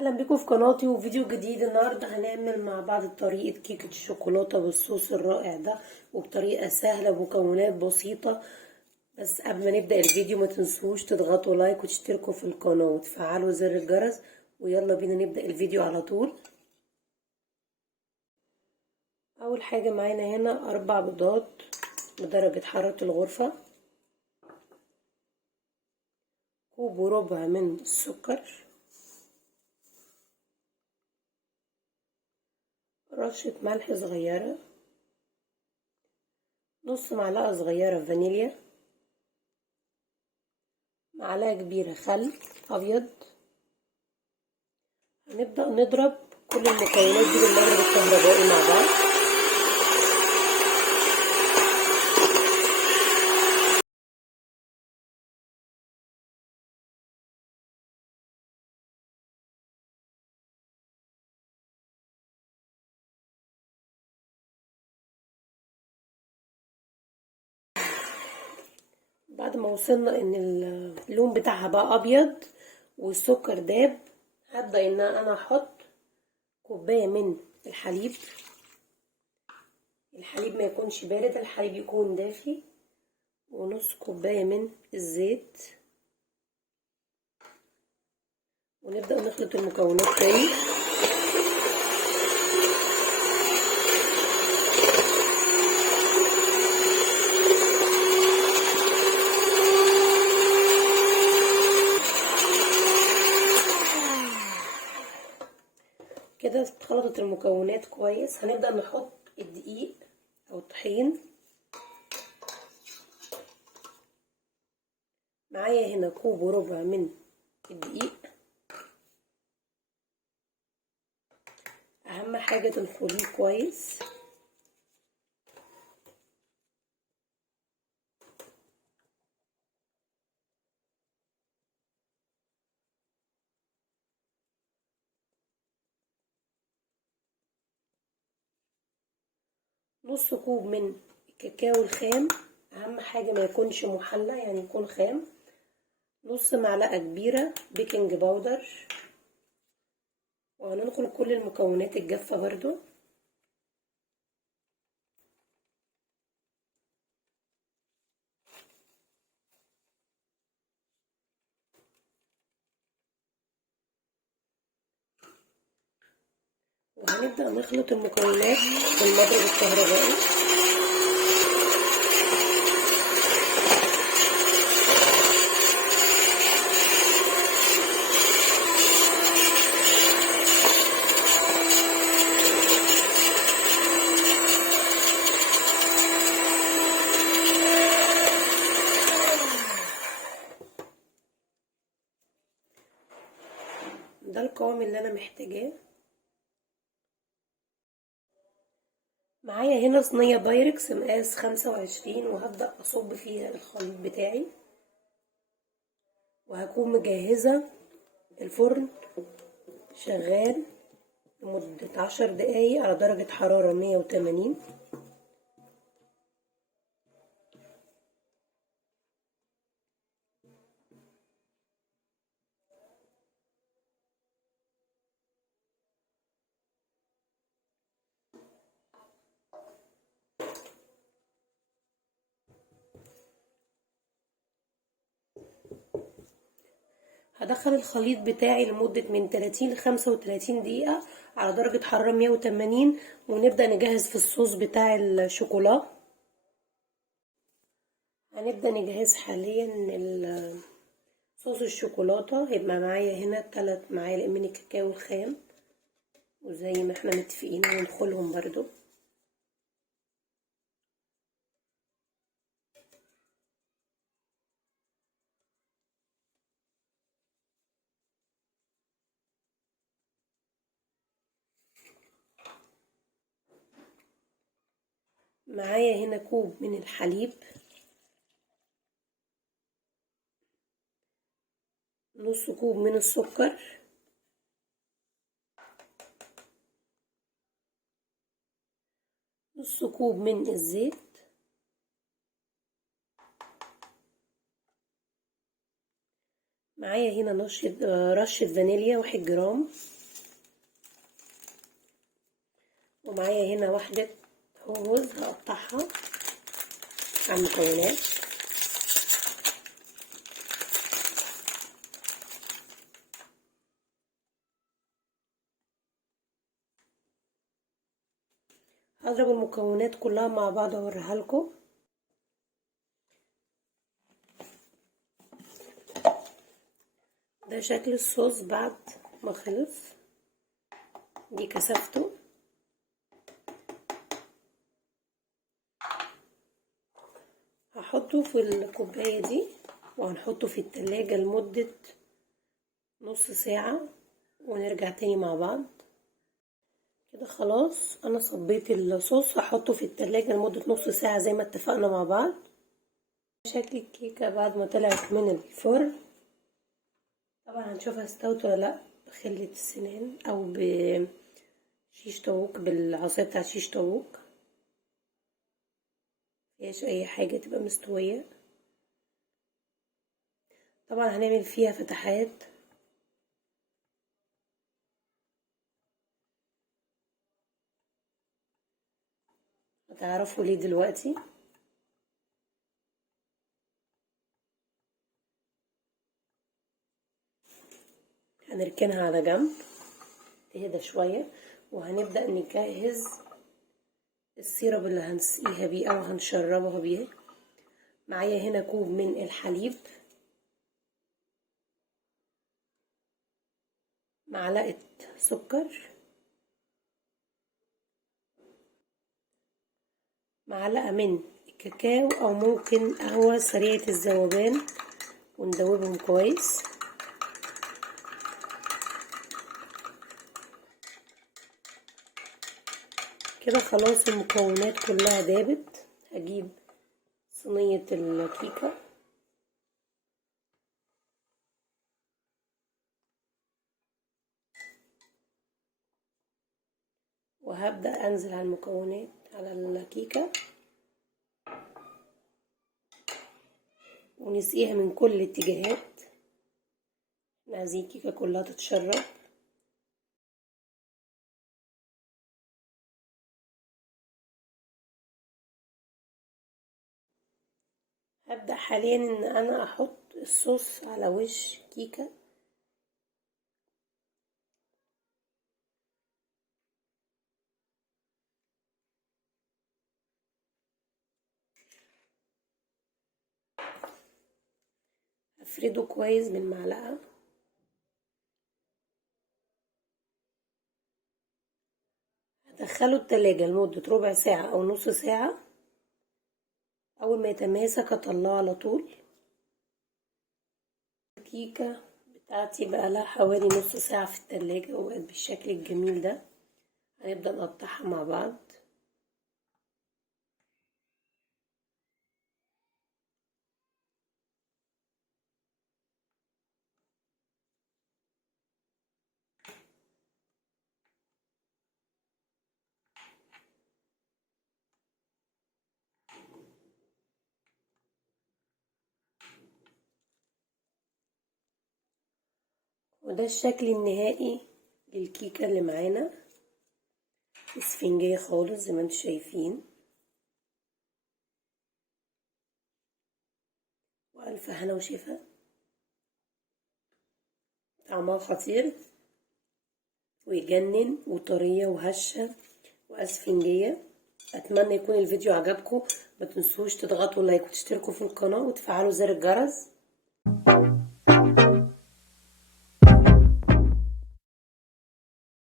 اهلا بكم في قناتي وفيديو جديد. النهارده هنعمل مع بعض طريقه كيكه الشوكولاته بالصوص الرائع ده وبطريقه سهله ومكونات بسيطه. بس قبل ما نبدا الفيديو ما تنسوش تضغطوا لايك وتشتركوا في القناه وتفعلوا زر الجرس، ويلا بينا نبدا الفيديو على طول. اول حاجه معانا هنا 4 بيضات بدرجه حراره الغرفه، كوب وربع من السكر، رشة ملح صغيرة، نص معلقة صغيرة فانيليا، معلقة كبيرة خل أبيض. هنبدأ نضرب كل المكونات دي بالمضرب الكهربائي مع بعض. بعد ما وصلنا ان اللون بتاعها بقى ابيض والسكر داب، هبدأ ان انا احط كوباية من الحليب. الحليب ما يكونش بارد، الحليب يكون دافي، ونص كوباية من الزيت، ونبدأ نخلط المكونات تاني. كده اتخلطت المكونات كويس. هنبدأ نحط الدقيق او الطحين. معايا هنا كوب وربع من الدقيق. اهم حاجة تنخليه كويس. نص كوب من الكاكاو الخام، اهم حاجة ما يكونش محلى، يعني يكون خام. نص معلقة كبيرة بيكنج باودر، وهننخل كل المكونات الجافة برضو. وهنبدأ نخلط المكونات بالمضرب الكهربائي. ده القوام اللي انا محتاجاه. معايا هنا صينية بايركس مقاس 25، وهبدأ اصب فيها الخليط بتاعي، وهكون مجهزة الفرن شغال لمدة 10 دقايق على درجة حرارة 180. هدخل الخليط بتاعي لمدة من 30 ل 35 دقيقة على درجة حرارة 180، ونبدأ نجهز في الصوص بتاع الشوكولا. هنبدأ نجهز حاليا صوص الشوكولاتة. هيبقى معايا هنا 3 معالق من الكاكاو الخام، وزي ما احنا متفقين هندخلهم برضو. معايا هنا كوب من الحليب، نص كوب من السكر، نص كوب من الزيت، معايا هنا رشة فانيليا 1 جرام، ومعايا هنا واحدة هوز هقطعها على المكونات. هضرب المكونات كلها مع بعض اوريها لكم. ده شكل الصوص بعد ما خلص، دي كثافته. هحطه في الكوباية دي وهنحطه في التلاجة لمدة نص ساعة ونرجع تاني مع بعض. كده خلاص انا صبيت الصوص، هحطه في التلاجة لمدة نص ساعة زي ما اتفقنا مع بعض. شكل الكيكة بعد ما طلعت من الفرن، طبعا هنشوفها استوت ولا لا بخلة السنان او بشيش طاووق، بالعصاية بتاعت شيش طاووق، مفيهاش اي حاجة، تبقى مستوية. طبعا هنعمل فيها فتحات، هتعرفوا ليه دلوقتي. هنركنها على جنب تهدى شوية، وهنبدأ نجهز السيرب اللي هنسقيها بيه او هنشربها بيه. معايا هنا كوب من الحليب، معلقة سكر، معلقة من الكاكاو او ممكن قهوة سريعة الذوبان، وندوبهم كويس. كده خلاص المكونات كلها دابت. هجيب صينية الكيكة وهبدأ انزل على المكونات على الكيكة ونسقيها من كل الاتجاهات. عايزين الكيكة كلها تتشرب. هبدأ حاليا ان انا احط الصوص على وش كيكة. افرده كويس بالمعلقة. هدخله التلاجة لمدة ربع ساعة او نص ساعة. اول ما يتماسك اطلعه على طول. الكيكة بتاعتي بقى لها حوالي نص ساعة في التلاجة وبقت بالشكل الجميل ده. هنبدأ نقطعها مع بعض. وده الشكل النهائي للكيكة اللي معانا، اسفنجية خالص زي ما انتم شايفين، والف هنا وشفا. طعمها خطير ويجنن وطرية وهشة واسفنجية. اتمنى يكون الفيديو عجبكم. ما تنسوش تضغطوا لايك وتشتركوا في القناة وتفعلوا زر الجرس.